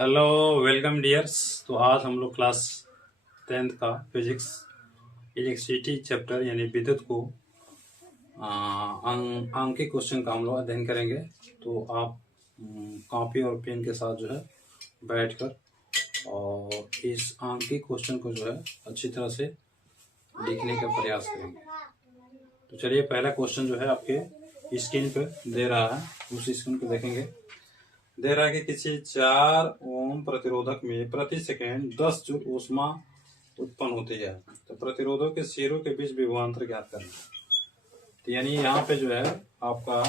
Hello, welcome dears. तो आज हम लोग क्लास 10th का फिजिक्स इलेक्ट्रिसिटी चैप्टर यानी विद्युत को अंक के क्वेश्चन का हम लोग अध्ययन करेंगे। तो आप कॉपी और पेन के साथ जो है बैठकर और इस अंक के क्वेश्चन को जो है अच्छी तरह से लिखने का प्रयास करेंगे। तो चलिए, पहला क्वेश्चन जो है आपके स्क्रीन पर दे रहा है, उस स्क्रीन को देखेंगे। दे रहा है कि किसी 4 ओम प्रतिरोधक में प्रति सेकेंड 10 जूल ऊष्मा उत्पन्न होती है। तो प्रतिरोधक के सिरों के बीच विभवांतर ज्ञात करना। तो यानी यहाँ पे जो है आपका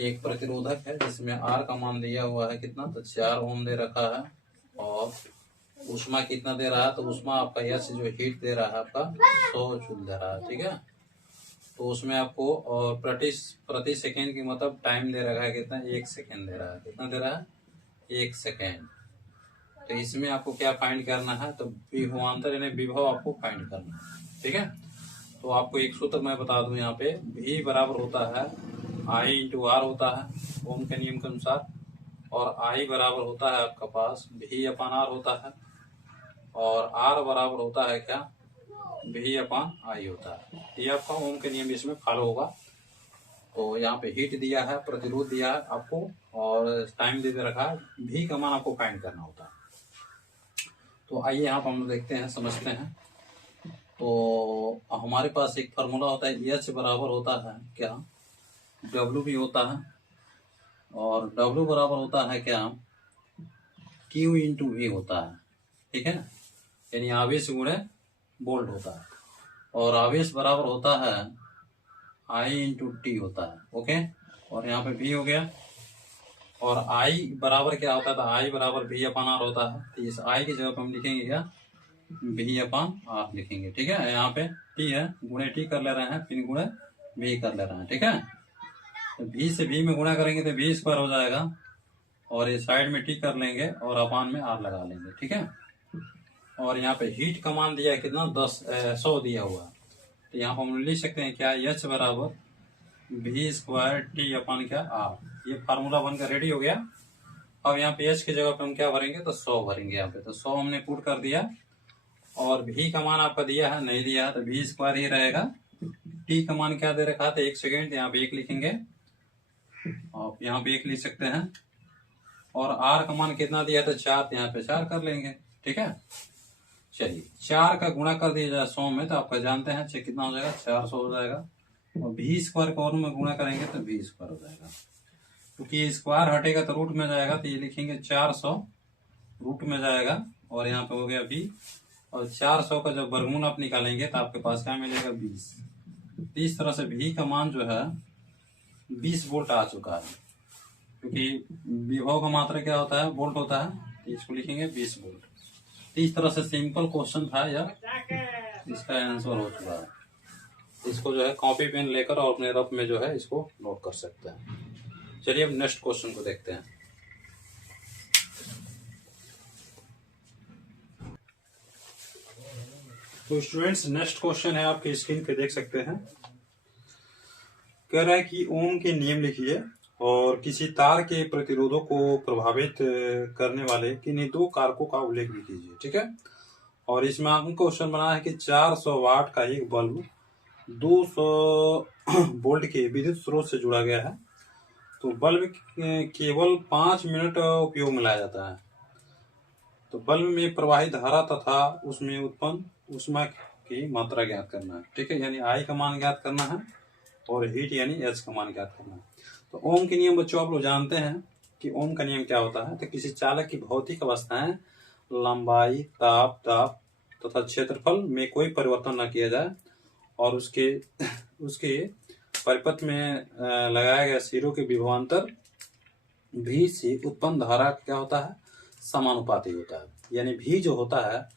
एक प्रतिरोधक है जिसमें आर का मान दिया हुआ है कितना, तो 4 ओम दे रखा है। और ऊष्मा कितना दे रहा है, तो ऊष्मा आपका एच जो हीट दे रहा है आपका 100 जूल दे रहा है। ठीक है, तो उसमें आपको और प्रति सेकेंड की मतलब टाइम दे रखा है कितना, 1 सेकेंड दे रहा है। कितना दे रहा है, 1 सेकेंड। तो इसमें आपको क्या फाइंड करना है, तो विभवांतर यानी विभव आपको फाइंड करना है। ठीक है, तो आपको एक सूत्र मैं बता दूं, यहाँ पे V बराबर होता है I इंटू आर होता है ओम के नियम के अनुसार, और I बराबर होता है आपका पास V अपान आर होता है, और R बराबर होता है क्या, V अपान आई होता है। ये आपका ओम के नियम इसमें फॉलो होगा। तो यहाँ पे हीट दिया है, प्रतिरोध दिया है आपको, और टाइम दे रखा है, V का मान आपको फाइंड करना होता है। तो आइए यहाँ पर हम लोग देखते हैं, समझते हैं। तो हमारे पास एक फार्मूला होता है, H बराबर होता है क्या, W भी होता है, और W बराबर होता है क्या, Q इंटू V होता है। ठीक है, यानी आवेश गुणे वोल्ट होता है, और आवेश बराबर होता है I इंटू टी होता है। ओके, और यहाँ पे V हो गया, और I बराबर क्या होता है, तो I बराबर V अपान आर होता है। तो इस I की जगह पर हम लिखेंगे क्या, V अपान आर लिखेंगे। ठीक है, यहाँ पे T है, गुणे T कर ले रहे हैं, फिर गुणे V कर ले रहे हैं। ठीक है, तो V से V में गुणा करेंगे तो V स्क्वायर हो जाएगा, और इस साइड में T कर लेंगे और अपान में R लगा लेंगे। ठीक है, और यहाँ पे हीट का मान दिया है कितना, 100 दिया हुआ है। तो यहाँ पर हम लिख सकते हैं क्या, H बराबर V स्क्वायर T अपान क्या R। ये फार्मूला बनकर रेडी हो गया। अब यहाँ पे H की जगह पे हम क्या भरेंगे, तो 100 भरेंगे। यहाँ पे तो 100 हमने पुट कर दिया, और V का मान आपका दिया है, नहीं दिया है तो V स्क्वायर ही रहेगा। T का मान क्या दे रखा था, 1 सेकेंड, यहाँ पे 1 लिखेंगे, और यहाँ पे 1 लिख सकते हैं। और R का मान कितना दिया था, 4, यहाँ पे 4 कर लेंगे। ठीक है, चलिए 4 का गुणा कर दिया जाए 100 में, तो आपका जानते हैं कितना हो जाएगा, 400 हो जाएगा। और V स्क्वायर को और में गुणा करेंगे तो V स्क्वायर हो जाएगा, क्योंकि स्क्वायर हटेगा तो रूट में जाएगा, तो ये लिखेंगे 400 रूट में जाएगा, और यहाँ पे हो गया V। और 400 का जब वर्गमूल आप निकालेंगे तो आपके पास क्या मिलेगा, 20। इस तरह से V का मान जो है 20 वोल्ट आ चुका है, क्योंकि विभव का मात्रा क्या होता है, वोल्ट होता है, तो इसको लिखेंगे 20 वोल्ट। इस तरह से सिंपल क्वेश्चन था यह, इसका आंसर हो चुका है। इसको जो है कॉपी पेन लेकर और अपने रफ में जो है इसको नोट कर सकते हैं। चलिए अब नेक्स्ट क्वेश्चन को देखते हैं। तो स्टूडेंट्स, नेक्स्ट क्वेश्चन है, आपके स्क्रीन पे देख सकते हैं। कह रहा है कि ओम के नियम लिखिए और किसी तार के प्रतिरोधों को प्रभावित करने वाले किन्हीं 2 कारकों का उल्लेख भी कीजिए। ठीक है, और इसमें आपको क्वेश्चन बना है कि 400 वाट का एक बल्ब 200 वोल्ट के विद्युत स्रोत से जुड़ा गया है। तो बल्ब केवल 5 मिनट उपयोग में लाया जाता है। तो बल्ब में प्रवाहित धारा तथा उसमें उत्पन्न ऊष्मा की मात्रा ज्ञात करना है। ठीक है, यानी I का मान ज्ञात करना है, और हीट यानी H का मान ज्ञात करना है। तो ओम के नियम बच्चों आप लोग जानते हैं कि ओम का नियम क्या होता है। तो किसी चालक की भौतिक अवस्थाएं लंबाई, ताप, दाब तथा क्षेत्रफल में कोई परिवर्तन न किया जाए, और उसके परिपथ में लगाया गया सिरों के विभवांतर V से उत्पन्न धारा क्या होता है, समानुपाती होता है। यानी V जो होता है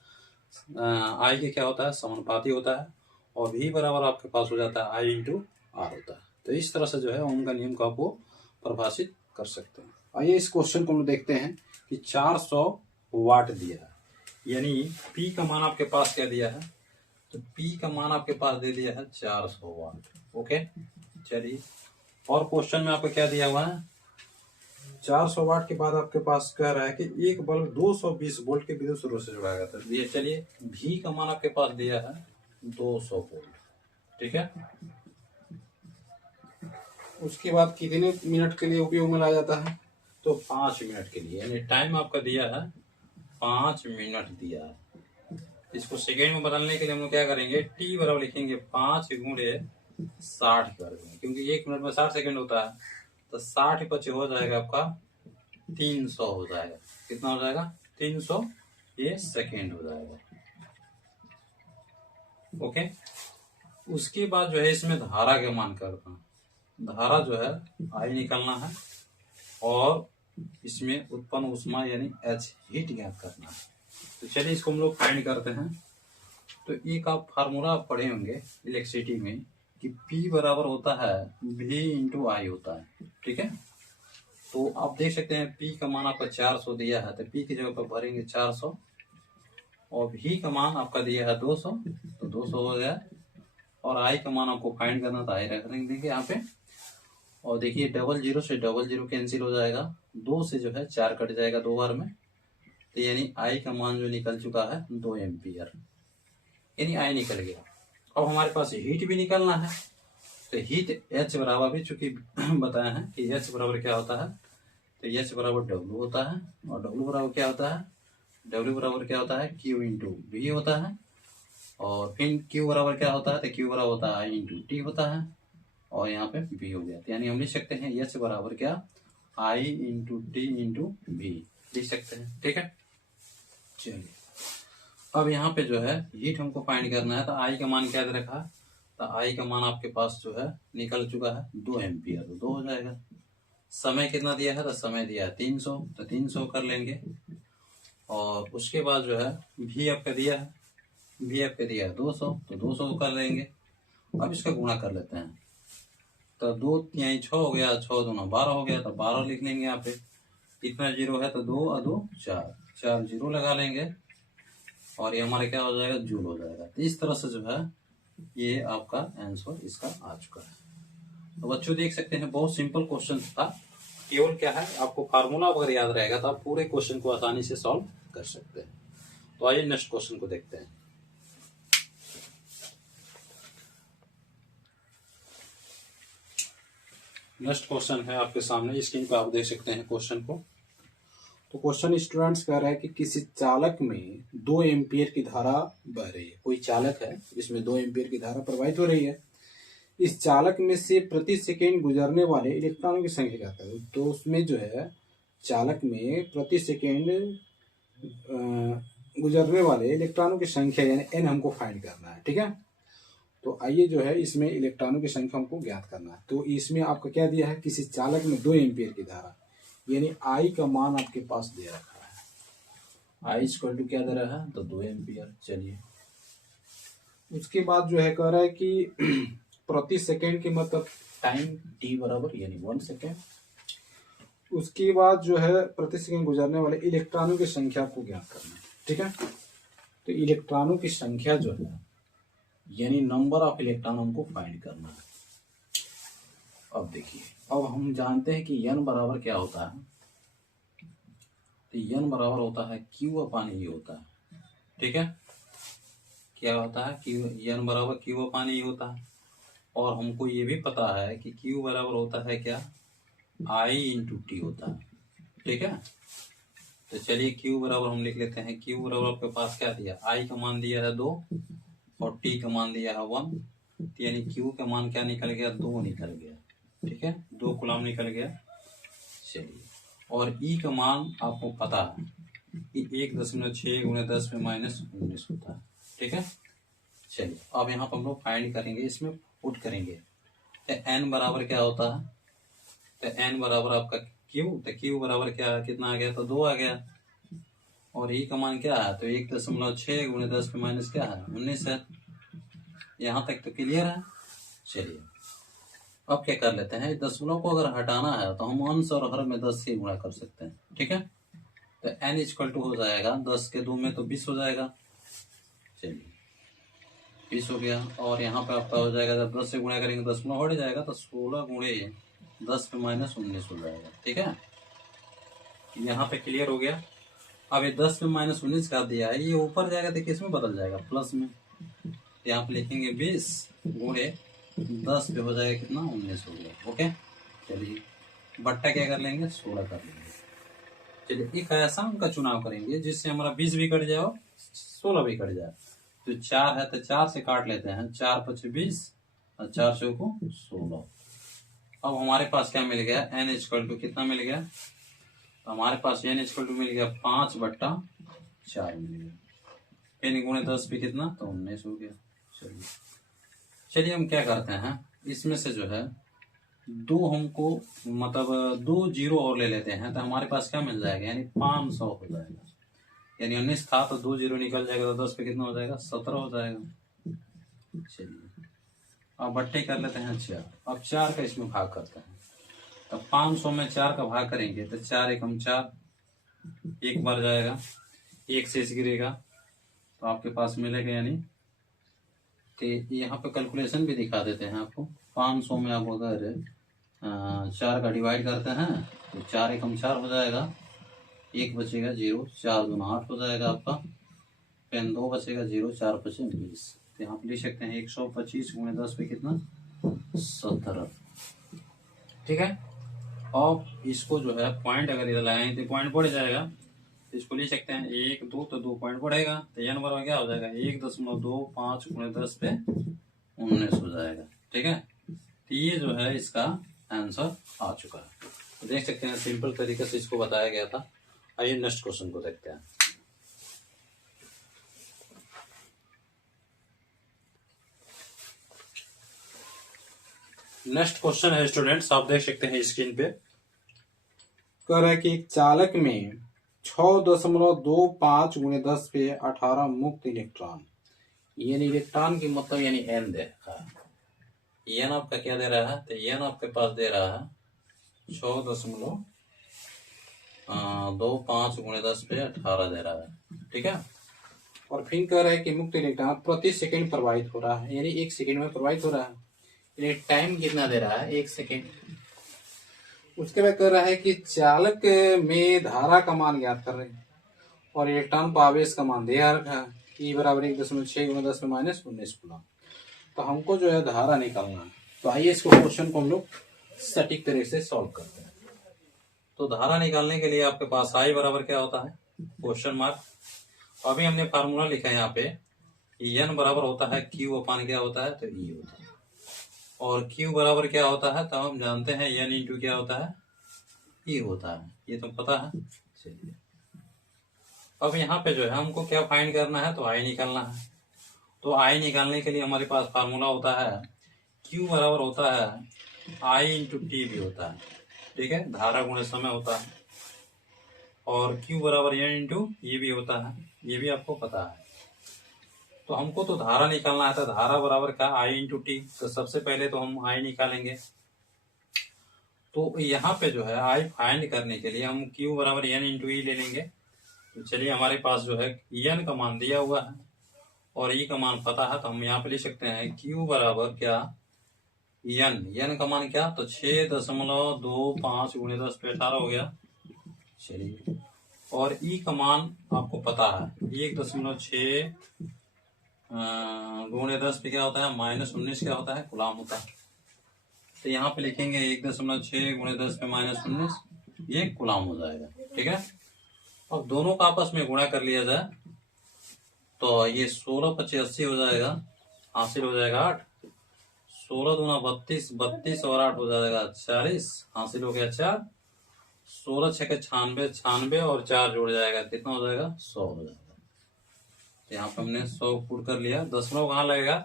I के क्या होता है, समानुपाती होता है, और V बराबर आपके पास हो जाता है I इंटू आर होता है। तो इस तरह से जो है ओम का नियम को आपको परिभाषित कर सकते हैं। आइए इस क्वेश्चन को हम देखते हैं कि 400 वाट दिया है, यानी P का मान आपके पास क्या दिया है, तो P का मान आपके पास दे दिया है 400 वाट। ओके, चलिए, और क्वेश्चन में आपको क्या दिया हुआ है, 400 वाट के बाद आपके पास कह रहा है कि एक बल्ब 220 वोल्ट के विद्युत स्रोत से जुड़ा गया था। ये चलिए भी का मान आपके पास दिया है 200 वोल्ट, ठीक है। उसके बाद कितने मिनट के लिए उपयोग में लाया जाता है, तो 5 मिनट के लिए, यानी टाइम आपका दिया है 5 मिनट दिया है। इसको सेकेंड में बदलने के लिए हम लोग क्या करेंगे, टी बराबर लिखेंगे 5 गुणे 60 कर देंगे, क्योंकि 1 मिनट में 60 सेकेंड होता है, तो 60 पचे हो जाएगा आपका 300 हो जाएगा। कितना हो जाएगा, 300 ये सेकेंड हो जाएगा। ओके, उसके बाद जो है इसमें धारा के मान करना, धारा जो है आई निकालना है, और इसमें उत्पन्न ऊष्मा यानी एच हीट ज्ञात करना है। तो चलिए इसको हम लोग फाइंड करते हैं। तो एक आप फार्मूला पढ़े होंगे इलेक्ट्रिसिटी में कि P बराबर होता है V इंटू आई होता है, ठीक है। तो आप देख सकते हैं P का मान आपका 400 दिया है, तो P की जगह पर भरेंगे 400, और V का मान आपका दिया है 200, तो 200 हो गया, और I का मान आपको फाइंड करना था, I रख देंगे यहाँ पे। और देखिए 00 से 00 कैंसिल हो जाएगा, 2 से जो है 4 कट जाएगा 2 बार में, तो यानी I का मान जो निकल चुका है 2 एम्पियर, यानी I निकल गया। अब हमारे पास हीट भी निकलना है, तो हीट H बराबर भी चूंकि बताया है कि H बराबर क्या होता है, तो H बराबर W होता है, और W बराबर क्या होता है, W बराबर क्या होता है Q इंटू V होता है, और फिर Q बराबर क्या होता है, तो Q बराबर होता है I इंटू T होता है, और यहाँ पे V हो गया। यानी हम लिख सकते हैं H बराबर क्या, I into T into V लिख सकते हैं, ठीक है। चलिए अब यहाँ पे जो है हीट हमको फाइंड करना है, तो आई का मान क्या दे रखा, तो आई का मान आपके पास जो है निकल चुका है 2 एम्पियर, तो 2 हो जाएगा। समय कितना दिया है, तो समय दिया है 300, तो 300 कर लेंगे, और उसके बाद जो है भी आपका दिया है, भी आपका दिया है 200, तो 200 कर लेंगे। अब इसका गुणा कर लेते हैं, तो 2 यहाँ 6 हो गया, 6 दूना 12 हो गया, तो 12 लिख लेंगे यहाँ पे। कितना जीरो है, तो 2 और 2 4, 4 जीरो लगा लेंगे, और ये हमारे क्या हो जाएगा, जूल हो जाएगा। तो इस तरह से जो है ये आपका आंसर इसका आ चुका है। तो बच्चों देख सकते हैं बहुत सिंपल क्वेश्चन था, केवल क्या है आपको फार्मूला अगर याद रहेगा तो आप पूरे क्वेश्चन को आसानी से सॉल्व कर सकते हैं। तो आइए नेक्स्ट क्वेश्चन को देखते हैं। नेक्स्ट क्वेश्चन है आपके सामने, स्क्रीन पर आप देख सकते हैं क्वेश्चन को। तो क्वेश्चन स्टूडेंट्स कह रहा है कि किसी चालक में 2 एम्पियर की धारा बह रही है। कोई चालक है जिसमें 2 एम्पियर की धारा प्रवाहित हो रही है। इस चालक में से प्रति सेकेंड गुजरने वाले इलेक्ट्रॉनों की संख्या कहता है। तो उसमें जो है चालक में प्रति सेकेंड गुजरने वाले इलेक्ट्रॉनों की संख्या यानी एन हमको फाइंड करना है, ठीक है। तो आइए जो है इसमें इलेक्ट्रॉनों की संख्या हमको ज्ञात करना है। तो इसमें आपका क्या दिया है, किसी चालक में 2 एम्पियर की धारा, यानी आई का मान आपके पास दे रखा है, आई इक्वल टू क्या दे रहा है, तो 2 एम्पियर। चलिए उसके बाद जो है कह रहा है कि प्रति सेकेंड की मतलब टाइम टी बराबर यानी 1 सेकेंड। उसके बाद जो है प्रति सेकेंड गुजरने वाले इलेक्ट्रॉनों की संख्या को ज्ञात करना है, ठीक है। तो इलेक्ट्रॉनों की संख्या जो है यानी नंबर ऑफ इलेक्ट्रॉन हमको फाइंड करना है। अब देखिए, अब हम जानते हैं कि n बराबर क्या होता है, तो n बराबर होता है Q अपान E होता है, ठीक है। क्या होता है, n बराबर Q अपान E होता है, और हमको ये भी पता है कि Q बराबर होता है क्या, I इंटू टी होता है, ठीक है। तो चलिए Q बराबर हम लिख लेते हैं, Q बराबर आपके पास क्या दिया, I का मान दिया है 2 और T का मान दिया है 1, यानी Q का मान क्या निकल गया, 2 निकल गया, ठीक है, 2 कूलम निकल गया। चलिए, और E का मान आपको पता है कि 1.6 गुणे 10 में -19 होता है, ठीक है। चलिए अब यहाँ पर हम लोग फाइंड करेंगे, इसमें पुट करेंगे। तो n बराबर क्या होता है, तो n बराबर आपका Q, तो Q बराबर क्या है, कितना आ गया, तो 2 आ गया, और E का मान क्या है, तो 1.6 गुणे 10 में माइनस क्या है, 19 है। यहाँ तक तो क्लियर है। चलिए अब क्या कर लेते हैं, दशमलव को अगर हटाना है तो हम अंश और हर में 10 से गुणा कर सकते हैं, ठीक है। तो n इक्वल टू हो जाएगा 10 के 2 में तो 20 हो जाएगा। चलिए 20 हो गया, और यहाँ पे आपका हो जाएगा, जब 10 से गुणा करेंगे दशमलव हट जाएगा, तो 16 गुणे 10 पे -19 हो जाएगा, ठीक है। यहाँ पे क्लियर हो गया। अब ये 10 में -19 का दिया है, ये ऊपर जाएगा तो किस में बदल जाएगा, प्लस में। यहाँ पे लिखेंगे 20 गुणे 10 पे हो जाएगा कितना, 19 हो गया। ओके, चलिए बट्टा क्या कर लेंगे, 16 कर लेंगे। चलिए एक ऐसा अंक का चुनाव करेंगे जिससे हमारा 20 भी कट जाए और 16 भी कट जाए। तो 4 है तो 4 से काट लेते हैं, 4 × 5 = 20 और 4 चौको 16। अब हमारे पास क्या मिल गया, n = कितना मिल गया, तो हमारे पास n = मिल गया 5/4 मिल गया। n गुणे 10 पे कितना, तो 19 हो गया। चलिए हम क्या करते हैं, इसमें से जो है दो हमको मतलब 2 जीरो और ले लेते हैं, तो हमारे पास क्या मिल जाएगा, यानी 500 हो जाएगा। यानी 19 था तो 2 जीरो निकल जाएगा, तो 10 पे कितना हो जाएगा, 17 हो जाएगा। चलिए अब बट्टे कर लेते हैं 4। अब 4 का इसमें भाग करते हैं, तो 500 में 4 का भाग करेंगे तो 4 एकम 4, एक बार जाएगा, एक शेष गिरेगा, तो आपके पास मिलेगा। यानी कि यहाँ पे कैलकुलेशन भी दिखा देते हैं आपको। 500 में आप अगर 4 का डिवाइड करते हैं तो 4 एकम 4 हो जाएगा, एक बचेगा 0, 4 दूना 8 हो जाएगा आपका, पेन 2 बचेगा 0, 4 × 5 = 20। तो यहाँ पे लिख सकते हैं 125 गुणे 10 पे कितना, 17। ठीक है। अब इसको जो है पॉइंट अगर इधर लगाएंगे तो पॉइंट बढ़ जाएगा, इसको लिख सकते हैं 1 2, तो 2 पॉइंट बढ़ेगा, तो n बराबर क्या हो जाएगा, 1.25 गुणे 10 पे 19 हो जाएगा। ठीक है, तो ये जो है इसका आंसर आ चुका है। तो देख सकते हैं सिंपल तरीके से इसको बताया गया था। आइए नेक्स्ट क्वेश्चन को देखते हैं। नेक्स्ट क्वेश्चन है स्टूडेंट्स, आप देख सकते हैं स्क्रीन पे, कह रहा है कि एक चालक में 6.25 गुणे 10 पे 18 मुक्त इलेक्ट्रॉन, यानी इलेक्ट्रॉन की मतलब यानी n दे रहा है। n आपका क्या दे रहा है, तो n आपके पास दे रहा है 6.25 गुणे 10 पे 18 दे रहा है। ठीक है, और फिर कह रहा है कि मुक्त इलेक्ट्रॉन प्रति सेकंड प्रवाहित हो रहा है, यानी 1 सेकंड में प्रवाहित हो रहा है। यानी टाइम कितना दे रहा है, 1 सेकंड। उसके बाद कह रहा है कि चालक में धारा का मान ज्ञात कर रहे हैं और इलेक्ट्रॉन पर आवेश का मान दिया रखा है, E = 1.6 गुणे 10 में -19 कूलम। तो हमको जो है धारा निकालना है। तो आइए इसको क्वेश्चन को हम लोग सटीक तरीके से सॉल्व करते हैं। तो धारा निकालने के लिए आपके पास I बराबर क्या होता है, क्वेश्चन मार्क। अभी हमने फार्मूला लिखा है यहाँ पे, n बराबर होता है Q अपान क्या होता है, तो E होता है। और Q बराबर क्या होता है, तो हम जानते हैं n इंटू क्या होता है, E होता है, ये तो पता है। चलिए अब यहाँ पे जो है हमको क्या फाइंड करना है, तो I निकालना है। तो I निकालने के लिए हमारे पास फार्मूला होता है, Q बराबर होता है I इंटू टी भी होता है। ठीक है, धारा गुणे समय होता है, और Q बराबर n इंटू ये भी होता है, ये भी आपको पता है। तो हमको तो धारा निकालना है, तो धारा बराबर का I इंटू टी। तो सबसे पहले तो हम I निकालेंगे। तो यहाँ पे जो है I फाइंड करने के लिए हम Q बराबर n इंटू ई ले लेंगे। तो चलिए हमारे पास जो है n का मान दिया हुआ है और E का मान पता है, तो हम यहाँ पे लिख सकते हैं Q बराबर क्या, n का मान क्या, तो 6.25 गुणे 10 पे 18 हो गया। चलिए, और E का मान आपको पता है 1.6 गुणे 10 पे क्या होता है, -19 क्या होता है, कूलम होता है। तो यहाँ पे लिखेंगे 1.6 गुणे 10 पे -19, ये कूलम हो जाएगा। ठीक है, अब दोनों का आपस में गुणा कर लिया जाए तो ये 16 × 25 80 हो जाएगा, हासिल हो जाएगा 8। 16 दूना 32, 32 और 8 हो जाएगा 40, हासिल हो गया 4। 16 × 6 = 96, 96 और 4 जुड़ जाएगा, कितना हो जाएगा, 100 हो जाएगा। तो यहाँ पे हमने 100 पुट कर लिया। दशमलव कहाँ लगेगा,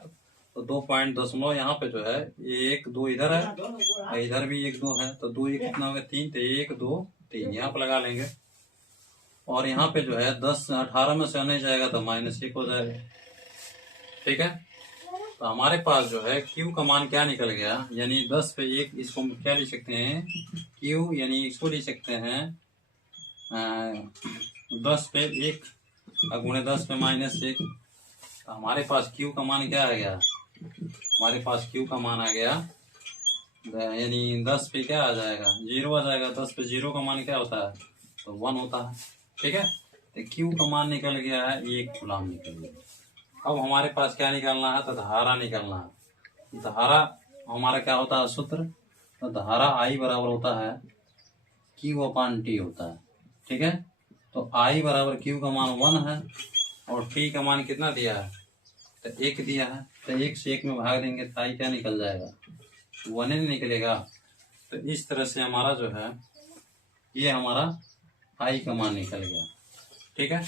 तो 2 पॉइंट दशमलव यहाँ पे जो है 1 2 इधर है और इधर भी 1 2 है, तो 2 ये कितना हो गया, 3, तो 1 2 3 यहाँ पे लगा लेंगे। और यहाँ पे जो है 10 18 में से नहीं जाएगा तो -1 हो जाएगा। ठीक है, तो हमारे पास जो है Q का मान क्या निकल गया, यानी 10 पे 1, इसको हम क्या लिख सकते हैं, Q यानी इसको लिख सकते हैं 10 पे 1 गुणे 10 पे -1। तो हमारे पास Q का मान क्या आ गया, हमारे पास Q का मान आ गया, यानी 10 पे क्या आ जाएगा, 0 आ जाएगा। 10 पे 0 का मान क्या होता है, तो 1 होता है। ठीक है, तो Q का मान निकल गया है 1 कूलाम निकल गया। अब हमारे पास क्या निकालना है, तो धारा निकालना है। धारा हमारा क्या होता है सूत्र, तो धारा I बराबर होता है Q/T होता है। ठीक है, तो I बराबर Q का मान 1 है और T का मान कितना दिया है, तो 1 दिया है। तो 1 से 1 में भाग देंगे तो I क्या निकल जाएगा, 1 ही निकलेगा। तो इस तरह से हमारा जो है ये हमारा I का मान निकल गया। ठीक है,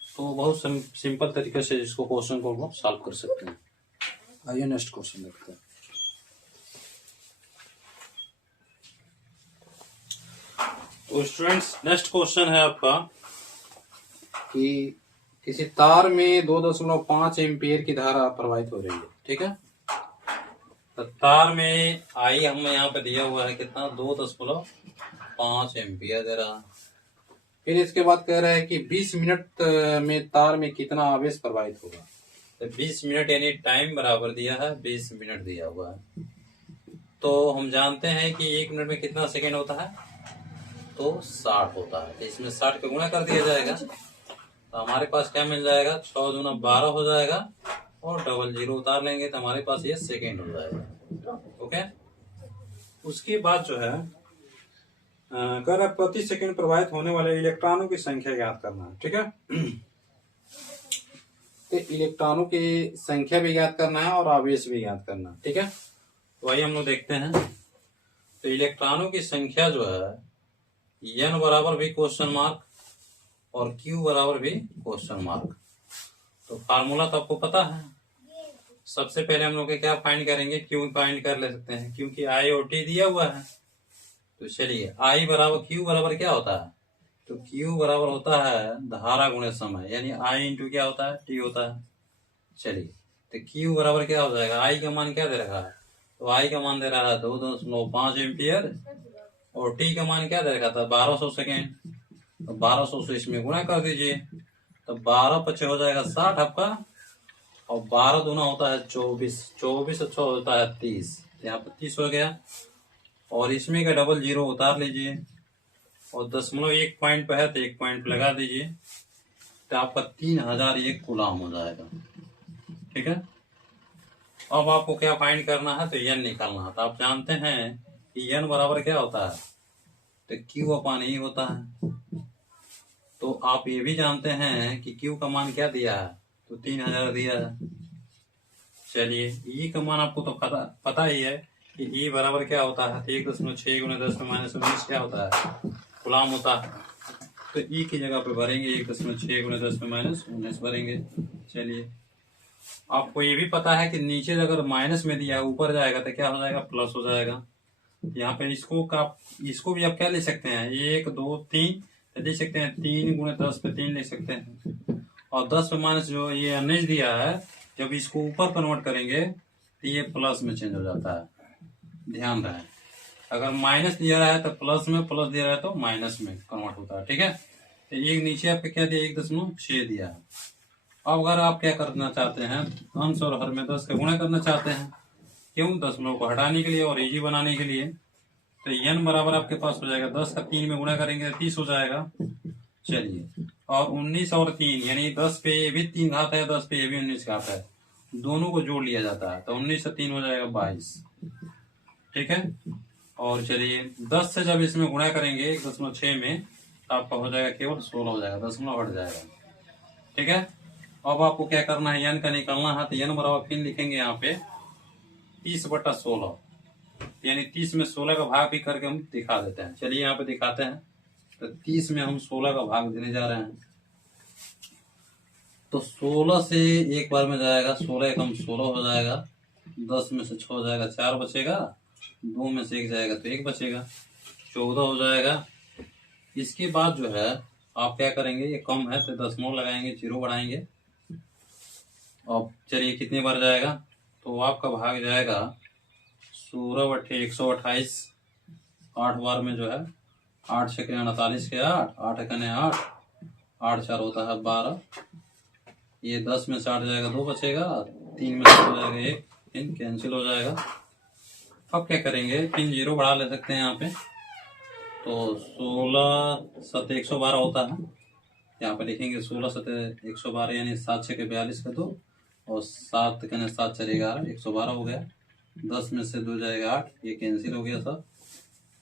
तो बहुत सिंपल तरीके से इसको क्वेश्चन को सॉल्व कर सकते हैं। आइए नेक्स्ट क्वेश्चन देखते हैं। तो स्टूडेंट्स नेक्स्ट क्वेश्चन है आपका कि किसी तार में 2.5 एम्पियर की धारा प्रवाहित हो रही है। ठीक है, तो तार में आई हमें यहाँ पे दिया हुआ है कितना, 2.5 एम्पियर दे रहा है। फिर इसके बाद कह रहा है कि 20 मिनट में तार में कितना आवेश प्रवाहित होगा। तो 20 मिनट यानी टाइम बराबर दिया है, 20 मिनट दिया हुआ है। तो हम जानते हैं कि 1 मिनट में कितना सेकेंड होता है, तो 60 होता है। तो इसमें 60 का गुणा कर दिया जाएगा, तो हमारे पास क्या मिल जाएगा, 6 दूना 12 हो जाएगा और डबल जीरो उतार लेंगे तो हमारे पास ये सेकेंड हो जाएगा। ओके, उसके बाद जो है अगर प्रति सेकंड प्रवाहित होने वाले इलेक्ट्रॉनों की संख्या ज्ञात करना है। ठीक है, तो इलेक्ट्रॉनों की संख्या भी ज्ञात करना है और आवेश भी ज्ञात करना है। ठीक है, तो वही हम लोग देखते हैं। तो इलेक्ट्रॉनों की संख्या जो है n बराबर भी क्वेश्चन मार्क और q बराबर भी क्वेश्चन मार्क। तो फार्मूला तो आपको पता है। सबसे पहले हम लोग क्या फाइंड करेंगे, q फाइंड कर ले सकते हैं क्योंकि I और T दिया हुआ है। तो चलिए I बराबर Q बराबर क्या होता है, तो Q बराबर होता है धारा गुणे समय, यानी I इंटू क्या होता है, T होता है। चलिए तो Q बराबर क्या हो जाएगा, I का मान क्या दे रखा है, तो I का मान दे रहा है 2.5 एम्पियर और T का मान क्या दे रखा था, 1200 सेकेंड। तो 1200 से इसमें गुणा कर दीजिए, तो 12 पचे हो जाएगा 60 आपका, और 12 दूना होता है 24, 24 अच्छा होता है 30, यहाँ पर 30 हो गया। और इसमें का डबल जीरो उतार लीजिए और 0.1 पॉइंट पे है तो 1 पॉइंट लगा दीजिए, तो आपका 3001 कूलाम हो जाएगा। ठीक है, अब आपको क्या फाइंड करना है, तो n निकालना है। तो आप जानते हैं कि n बराबर क्या होता है, तो Q/E होता है। तो आप ये भी जानते हैं कि Q का मान क्या दिया है, तो 3000 दिया है। चलिए E का मान आपको तो पता ही है कि E बराबर क्या होता है, 1.6 गुना 10⁻19 क्या होता है, कूलाम होता है। तो E की जगह पे भरेंगे 1.6 गुना 10⁻19 भरेंगे। चलिए आपको ये भी पता है कि नीचे अगर माइनस में दिया ऊपर जाएगा तो क्या हो जाएगा, प्लस हो जाएगा। यहाँ पे इसको भी आप क्या ले सकते हैं, 1 2 3 तो लिख सकते हैं, 3 गुना 10 पे 3 लिख सकते हैं। और 10 पे माइनस जो ये 19 दिया है, जब इसको ऊपर कन्वर्ट करेंगे तो ये प्लस में चेंज हो जाता है। ध्यान रहे, अगर माइनस दिया रहा है तो प्लस में, प्लस दिया रहा है तो माइनस में कन्वर्ट होता है। ठीक है, तो एक नीचे आपको क्या दिया, 1.6 दिया है। अब अगर आप क्या करना चाहते हैं, अंश और हर में 10 का गुणा करना चाहते हैं, क्यों, 10 को हटाने के लिए और इजी बनाने के लिए। तो n बराबर आपके पास हो जाएगा 10 का 3 में गुणा करेंगे तो 30 हो जाएगा। चलिए, और 19 और 3 यानी 10 पे ये भी 3 घात है, 10 पे ये भी 19 घात है, दोनों को जोड़ लिया जाता है। तो 19 से 3 हो जाएगा 22। ठीक है, और चलिए 10 से जब इसमें गुणा करेंगे 1.6 में तो आपका हो जाएगा केवल 16 हो जाएगा, 10 हट जाएगा। ठीक है, अब आपको क्या करना है, n का निकालना है। तो n बराबर फिर लिखेंगे यहाँ पे 30/16, यानी 30 में 16 का भाग भी करके हम दिखा देते हैं। चलिए यहाँ पे दिखाते हैं। तो 30 में हम 16 का भाग देने जा रहे हैं। तो 16 से एक बार में जाएगा, 16 एकम 16 हो जाएगा, 10 में से 6 हो जाएगा, 4 बचेगा, 2 में से 1 जाएगा तो 1 बचेगा, 14 हो जाएगा। इसके बाद जो है आप क्या करेंगे, ये कम है तो दशमलव लगाएंगे, 0 बढ़ाएंगे। अब चलिए कितनी बार जाएगा, तो आपका भाग जाएगा 16/128, 8 बार में जो है 8 6 48 के 8, 8 कने 8, 8 4 होता है 12, ये 10 में से 8 जाएगा 2 बचेगा, 3 में से हो जाएगा 1, 3 कैंसिल हो जाएगा। अब क्या करेंगे, 3 0 बढ़ा ले सकते हैं यहाँ पे, तो 16 7 112 होता है। यहाँ पे लिखेंगे 16 7 112 यानी 7 6 के 42 का 2 और 7 कने 7 4 11 112 हो गया। 10 में से 2 जाएगा 8, ये कैंसिल हो गया सब।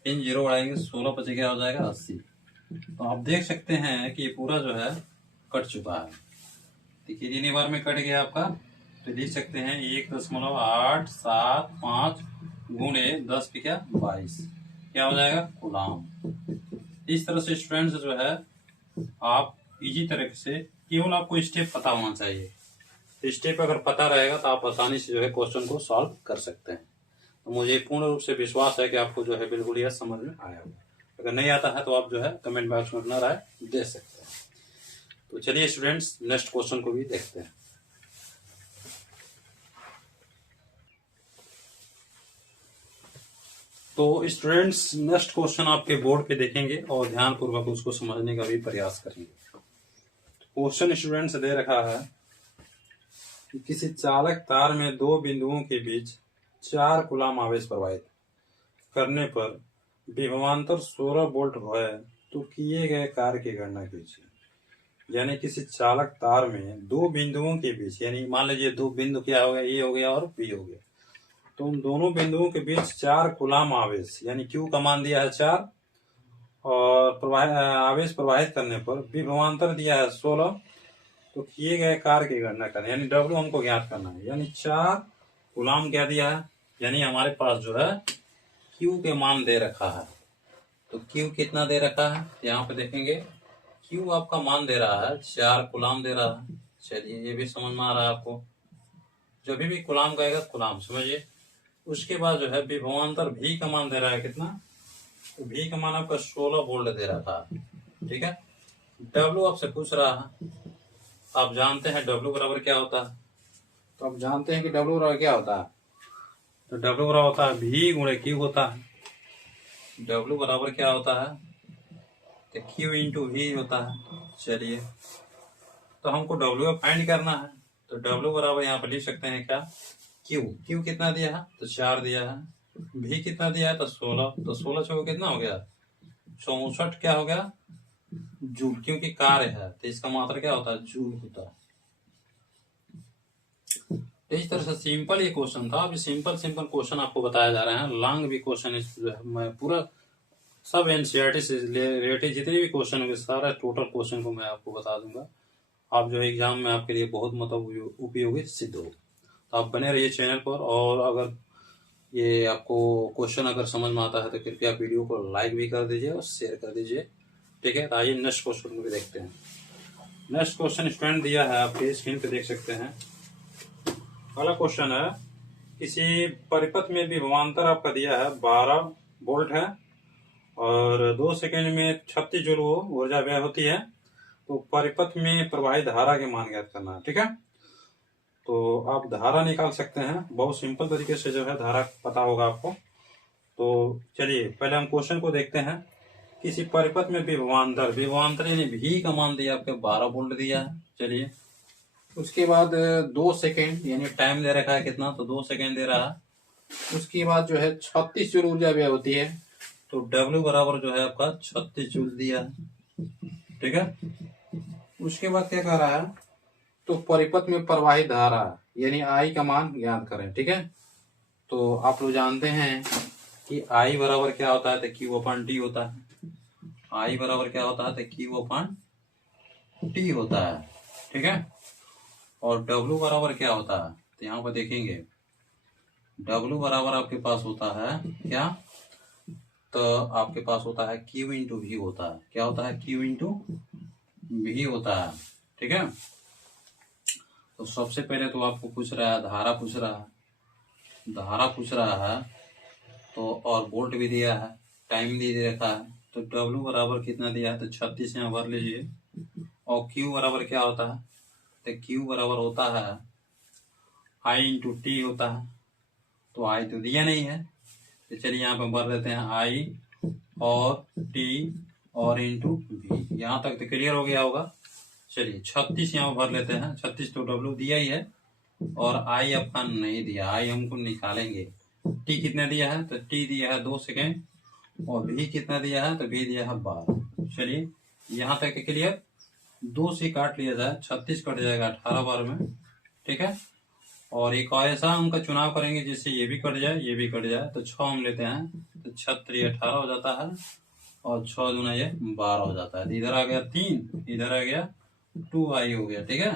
इन जीरो उड़ाएंगे 16 बचे क्या हो जाएगा 80। तो आप देख सकते हैं कि ये पूरा जो है कट चुका है। देखिए इतनी बार में कट गया आपका, तो लिख सकते हैं 1.875 गुणे 10 पे क्या 22 क्या हो जाएगा कूलाम। इस तरह से स्टूडेंट्स जो है आप इजी तरीके से, केवल आपको स्टेप पता होना चाहिए। स्टेप अगर पता रहेगा तो आप आसानी से जो है क्वेश्चन को सॉल्व कर सकते हैं। तो मुझे पूर्ण रूप से विश्वास है कि आपको जो है बिल्कुल यह समझ में आया होगा। अगर नहीं आता है तो आप जो है कमेंट बॉक्स में अपना राय दे सकते हैं। तो चलिए स्टूडेंट्स नेक्स्ट क्वेश्चन को भी देखते हैं। तो स्टूडेंट्स नेक्स्ट क्वेश्चन आपके बोर्ड पे देखेंगे और ध्यान पूर्वक उसको समझने का भी प्रयास करेंगे। क्वेश्चन स्टूडेंट्स दे रखा है कि किसी चालक तार में दो बिंदुओं के बीच 4 कूलाम आवेश प्रवाहित करने पर विभवांतर 16 वोल्ट है, तो किए गए कार्य की गणना कीजिए। यानी किसी चालक तार में दो बिंदुओं के बीच, यानी मान लीजिए दो बिंदु क्या हो गया, ए हो गया और बी हो गया, तो उन दोनों बिंदुओं के बीच 4 कूलाम आवेश यानी क्यू का मान दिया है 4 और आवेश प्रवाहित करने पर विभवांतर दिया है 16, तो किए गए कार्य की गणना करना यानी डब्ल्यू हमको ज्ञात करना है। यानी 4 कूलाम क्या दिया है, यानी हमारे पास जो है क्यू के मान दे रखा है। तो क्यू कितना दे रखा है यहाँ पे देखेंगे, क्यू आपका मान दे रहा है 4 कूलाम दे रहा है। चलिए ये भी समझ में आ रहा है आपको, जब भी कूलाम कहेगा कूलाम समझिए। उसके बाद जो है विभवांतर भी का मान दे रहा है कितना, तो भी का मान आपका 16 वोल्ट दे रहा है। ठीक है, डब्ल्यू आपसे पूछ रहा है, आप जानते हैं डब्ल्यू बराबर क्या होता है, तो आप जानते हैं कि डब्ल्यू बराबर क्या होता है, तो डब्ल्यू बराबर होता है भी गुणे क्यू होता है। डब्ल्यू बराबर क्या होता है, तो क्यू इंटू वी होता है। चलिए तो हमको डब्ल्यू फाइंड करना है, तो डब्ल्यू बराबर यहाँ पर लिख सकते हैं क्या, क्यू कितना दिया है, तो 4 दिया है। भी कितना दिया है, तो 16, तो 16 छो कितना हो गया 64 क्या हो गया जूल, क्योंकि कार्य है तो इसका मात्रा क्या होता है जूल होता है। इस तरह से सिंपल ये क्वेश्चन था। अभी सिंपल क्वेश्चन आपको बताया जा रहा है, लॉन्ग भी क्वेश्चन मैं पूरा सब एनसीईआरटी से रिलेटेड जितने भी क्वेश्चन होंगे सारा टोटल क्वेश्चन को मैं आपको बता दूंगा। आप जो एग्जाम में आपके लिए बहुत मतलब उपयोगी सिद्ध हो। तो आप बने रहिए चैनल पर, और अगर ये आपको क्वेश्चन अगर समझ में आता है तो कृपया वीडियो को लाइक भी कर दीजिए और शेयर कर दीजिए। ठीक है, तो आइए नेक्स्ट क्वेश्चन को भी देखते हैं। नेक्स्ट क्वेश्चन स्टूडेंट दिया है आपके स्क्रीन पे देख सकते हैं। पहला क्वेश्चन है, किसी परिपथ में विभवांतर आपका दिया है 12 वोल्ट है और 2 सेकंड में 36 जूल ऊर्जा व्यय होती है, तो परिपथ में प्रवाहित धारा के मान ज्ञात करना है। ठीक है, तो आप धारा निकाल सकते हैं, बहुत सिंपल तरीके से जो है धारा पता होगा आपको। तो चलिए पहले हम क्वेश्चन को देखते हैं। किसी परिपथ में विभवांतर यानी भी का मान दिया आपके 12 वोल्ट दिया है। चलिए उसके बाद 2 सेकेंड यानी टाइम दे रखा है कितना, तो 2 सेकेंड दे रहा है। उसके बाद जो है 36 जूल ऊर्जा व्यय होती है, तो डब्ल्यू बराबर जो है आपका 36 जूल दिया है। ठीक है, उसके बाद क्या कह रहा है, तो परिपथ में प्रवाहित धारा यानी आई का मान ज्ञात करें। ठीक है, तो आप लोग जानते हैं कि आई बराबर क्या होता है, तो क्यू अपन टी होता है। आई बराबर क्या होता है, तो क्यू अपन टी होता है। ठीक है, और डब्ल्यू बराबर क्या होता है, तो यहाँ पर देखेंगे डब्ल्यू बराबर आपके पास होता है क्या, तो आपके पास होता है क्यू इंटू वी होता है। क्या होता है, क्यू इंटू वी होता है। ठीक है, तो सबसे पहले तो आपको पूछ रहा है धारा पूछ रहा है तो, और वोल्ट भी दिया है, टाइम भी दे रखा है, तो डब्ल्यू बराबर कितना दिया है, तो 36 यहाँ भर लीजिए। और क्यू बराबर क्या होता है, तो क्यू बराबर होता है आई इंटू टी होता है, तो आई तो दिया नहीं है, तो चलिए यहाँ पे भर देते हैं आई और टी और इंटू वी। यहाँ तक तो क्लियर हो गया होगा। चलिए 36 यहाँ भर लेते हैं, 36 तो डब्ल्यू दिया ही है और आई आपका नहीं दिया, आई हमको निकालेंगे। टी कितना दिया है, तो टी दिया है 2 सेकेंड और भी कितना दिया है, तो भी दिया है 12। चलिए यहाँ तक के क्लियर। 2 से काट लिया जाए, 36 कट जाएगा 18 बार में, ठीक है। और एक ऐसा अंक का चुनाव करेंगे जिससे ये भी कट जाए, ये भी कट जाए। तो 6 हम लेते हैं, तो 6 18 हो जाता है, और 6 दूना ये 12 हो जाता है। तो इधर आ गया 3, इधर आ गया 2i हो गया, ठीक है।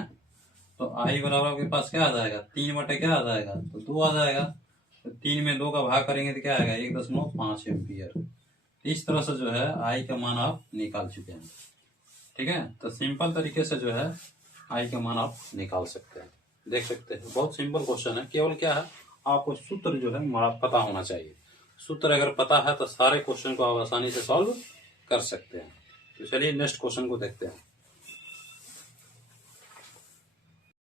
तो i बराबर आपके पास क्या आ जाएगा, 3 बटे क्या आ जाएगा, तो 2 आ जाएगा। तो 3 में 2 का भाग करेंगे तो क्या आएगा, 1.5 एम्पियर। इस तरह से जो है i का मान आप निकाल चुके हैं, ठीक है। तो सिंपल तरीके से जो है i का मान आप निकाल सकते हैं, देख सकते हैं। बहुत सिंपल क्वेश्चन है, केवल क्या है, आपको सूत्र जो है पता होना चाहिए। सूत्र अगर पता है तो सारे क्वेश्चन को आप आसानी से सॉल्व कर सकते हैं। तो चलिए नेक्स्ट क्वेश्चन को देखते हैं।